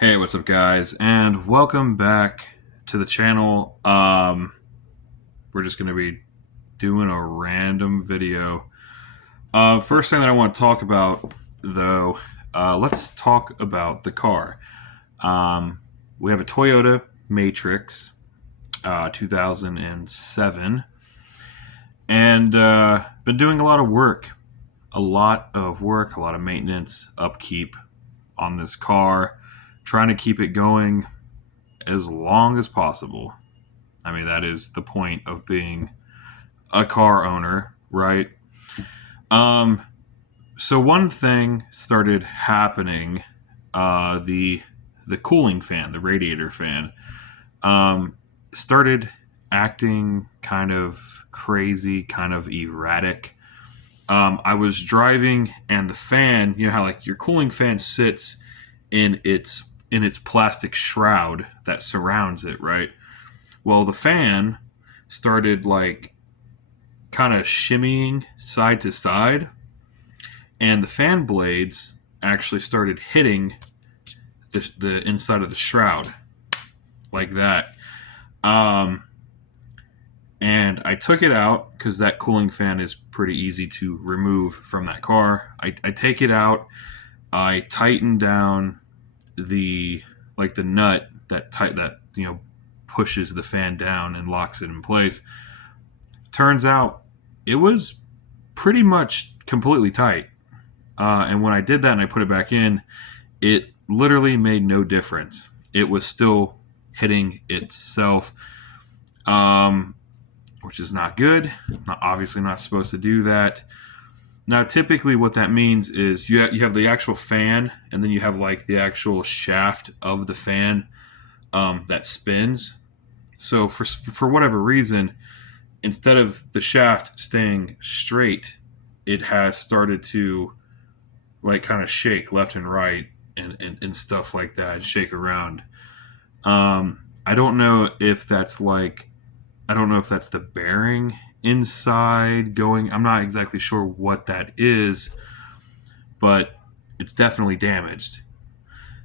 Hey, what's up, guys, and welcome back to the channel. We're just going to be doing a random video. First thing that I want to talk about, though, let's talk about the car. Um, we have a Toyota Matrix, 2007, and been doing a lot of work, a lot of maintenance, upkeep on this car, trying to keep it going as long as possible. I mean, that is the point of being a car owner, right? Um, so one thing started happening. The cooling fan, the radiator fan, um, started acting kind of crazy, kind of erratic. I was driving, and the fan, you know how like your cooling fan sits in its plastic shroud that surrounds it, right? Well, the fan started like kind of shimmying side to side, and the fan blades actually started hitting the inside of the shroud like that. Um, and I took it out because that cooling fan is pretty easy to remove from that car. I take it out. I tighten down the the nut that pushes the fan down and locks it in place. Turns out it was pretty much completely tight. And when I did that and I put it back in, it literally made no difference. It was still hitting itself, um, which is not good. It's not obviously not supposed to do that. Now, typically, what that means is you have the actual fan, and then you have like the actual shaft of the fan that spins. So for whatever reason, instead of the shaft staying straight, it has started to like kind of shake left and right and stuff like that, and shake around. I don't know if that's like I don't know if that's the bearing inside going. I'm not exactly sure what that is, but it's definitely damaged.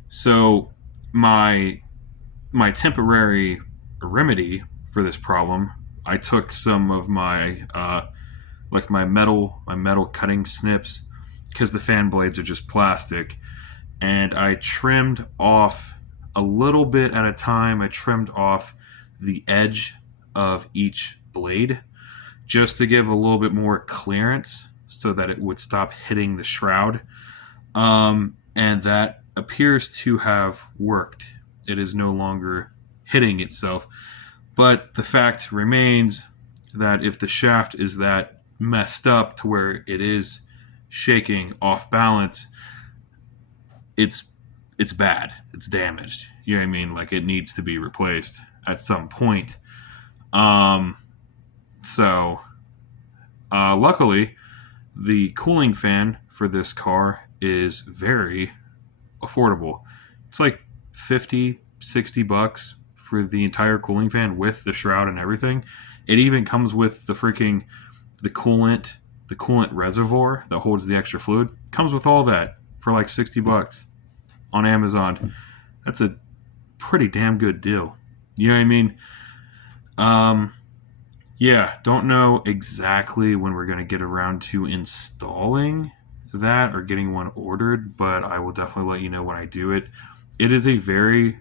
So my my temporary remedy for this problem, I took some of my my metal cutting snips because the fan blades are just plastic, and I trimmed off a little bit at a time. I trimmed off the edge of each blade just to give a little bit more clearance so that it would stop hitting the shroud. And that appears to have worked. It is no longer hitting itself. But the fact remains that if the shaft is that messed up to where it is shaking off balance, it's it's bad. It's damaged. You know what I mean? Like it needs to be replaced at some point. Um, so luckily, the cooling fan for this car is very affordable. It's like 50, 60 bucks for the entire cooling fan with the shroud and everything. It even comes with the coolant, the coolant reservoir that holds the extra fluid. Comes with all that for like 60 bucks on Amazon. That's a pretty damn good deal. You know what I mean? Um, yeah, don't know exactly when we're going to get around to installing that or getting one ordered, but I will definitely let you know when I do it. It is a very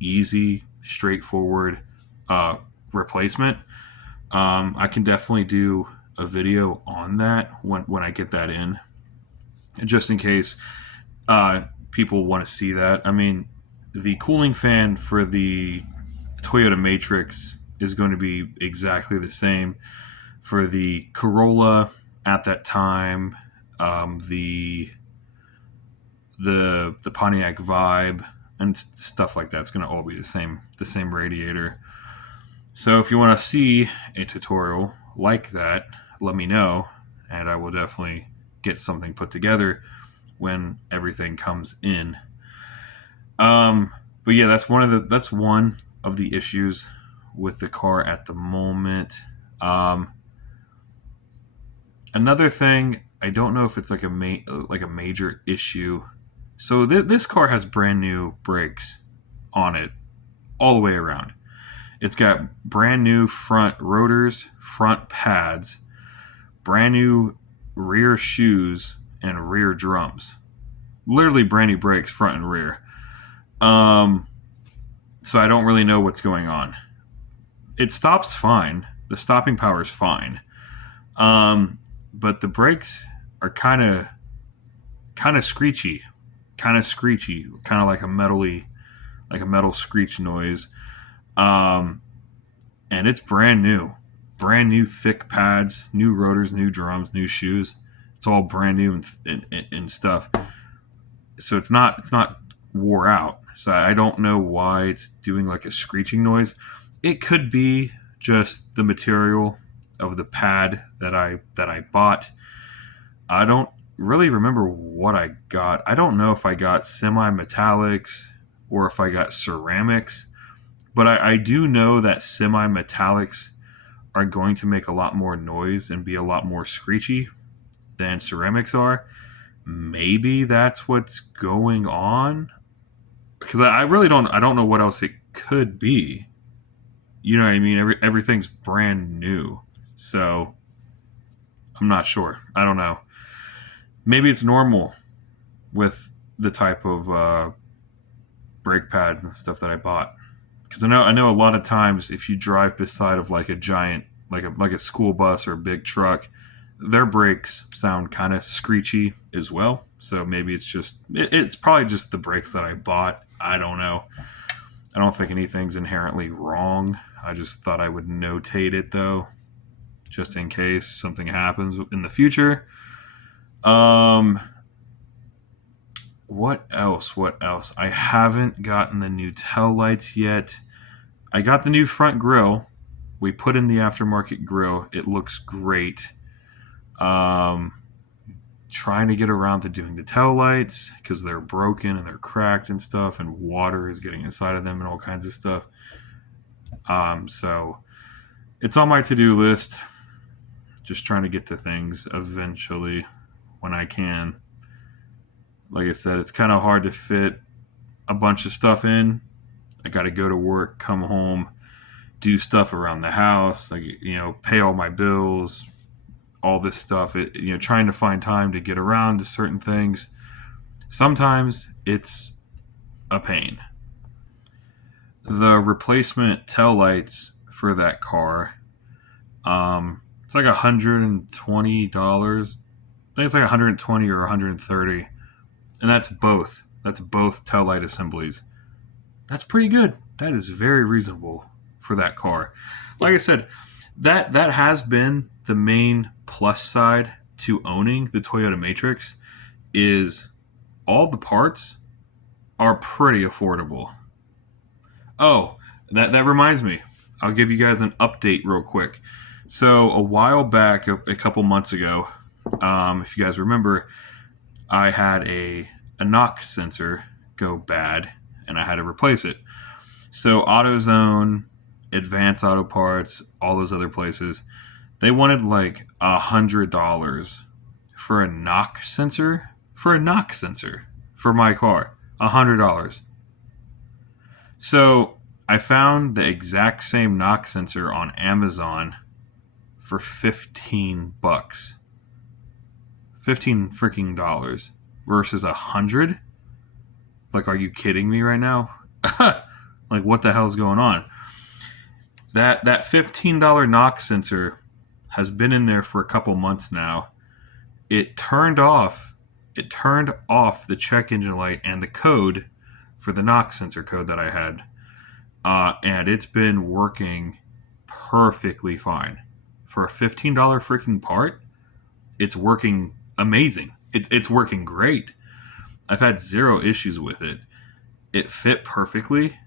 easy, straightforward uh, replacement. I can definitely do a video on that when I get that in, just in case people want to see that. I mean, the cooling fan for the Toyota Matrix is going to be exactly the same for the Corolla at that time, the Pontiac Vibe and stuff like that. It's going to all be the same radiator. So if you want to see a tutorial like that, let me know, and I will definitely get something put together when everything comes in. Um, but yeah, that's one of the issues with the car at the moment. Um, Another thing, I don't know if it's like a major issue So this car has brand new brakes on it all the way around. It's got brand new front rotors, front pads, brand new rear shoes, and rear drums. Literally brand new brakes, front and rear. Um, so I don't really know what's going on. It stops fine. The stopping power is fine. Um, but the brakes are kind of screechy, kind of like a metal screech noise. Um, and it's brand new thick pads, new rotors, new drums, new shoes. It's all brand new and stuff. So it's not wore out. So I don't know why it's doing like a screeching noise. It could be just the material of the pad that I bought. I don't really remember what I got. I don't know if I got semi metallics or if I got ceramics, but I do know that semi metallics are going to make a lot more noise and be a lot more screechy than ceramics are. Maybe that's what's going on, because I really don't know what else it could be. You know what I mean? Everything's brand new, so I'm not sure. I don't know. Maybe it's normal with the type of brake pads and stuff that I bought. Because I know a lot of times if you drive beside of like a giant like a school bus or a big truck, their brakes sound kind of screechy as well. So maybe it's probably just the brakes that I bought. I don't know. I don't think anything's inherently wrong. I just thought I would notate it though, just in case something happens in the future. Um, what else? What else? I haven't gotten the new tail lights yet. I got the new front grille. We put in the aftermarket grill. It looks great. Um, Trying to get around to doing the tail lights because they're broken and they're cracked and stuff, and water is getting inside of them and all kinds of stuff. So it's on my to-do list. Just trying to get to things eventually when I can. Like I said, it's kind of hard to fit a bunch of stuff in. I got to go to work, come home, do stuff around the house, like pay all my bills, all this stuff. Trying to find time to get around to certain things. Sometimes it's a pain. The replacement tail lights for that car, it's like $120. I think it's like 120 or 130, and that's both. That's both tail light assemblies. That's pretty good. That is very reasonable for that car. Like I said, that has been the main plus side to owning the Toyota Matrix is all the parts are pretty affordable. Oh, that reminds me. I'll give you guys an update real quick. So a while back, a couple months ago, if you guys remember, I had a knock sensor go bad, and I had to replace it. So AutoZone, Advance Auto Parts, all those other places, they wanted like $100 for a knock sensor for my car. $100. So I found the exact same knock sensor on Amazon for 15 bucks. 15 freaking dollars versus 100. Like, are you kidding me right now? Like, what the hell's going on? That $15 knock sensor has been in there for a couple months now. It turned off the check engine light and the code for the knock sensor code that I had. And it's been working perfectly fine. For a $15 freaking part, it's working amazing. It's working great. I've had zero issues with it. It fit perfectly.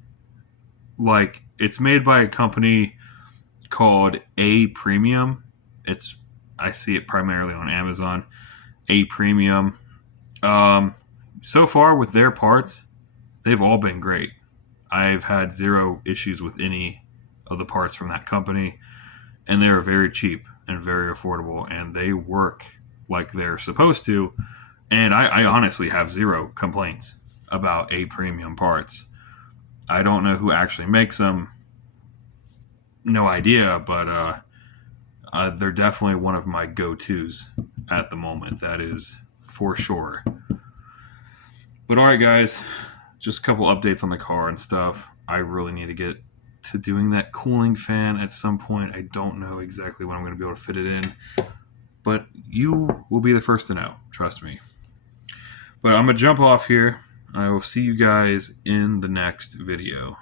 Like, it's made by a company called A Premium. I see it primarily on Amazon. A Premium. So far with their parts, they've all been great. I've had zero issues with any of the parts from that company, and they're very cheap and very affordable, and they work like they're supposed to, And I honestly have zero complaints about A Premium parts. I don't know who actually makes them. No idea, but they're definitely one of my go-tos at the moment. That is for sure. But all right, guys, just a couple updates on the car and stuff. I really need to get to doing that cooling fan at some point. I don't know exactly when I'm going to be able to fit it in, but you will be the first to know. Trust me. But I'm going to jump off here. I will see you guys in the next video.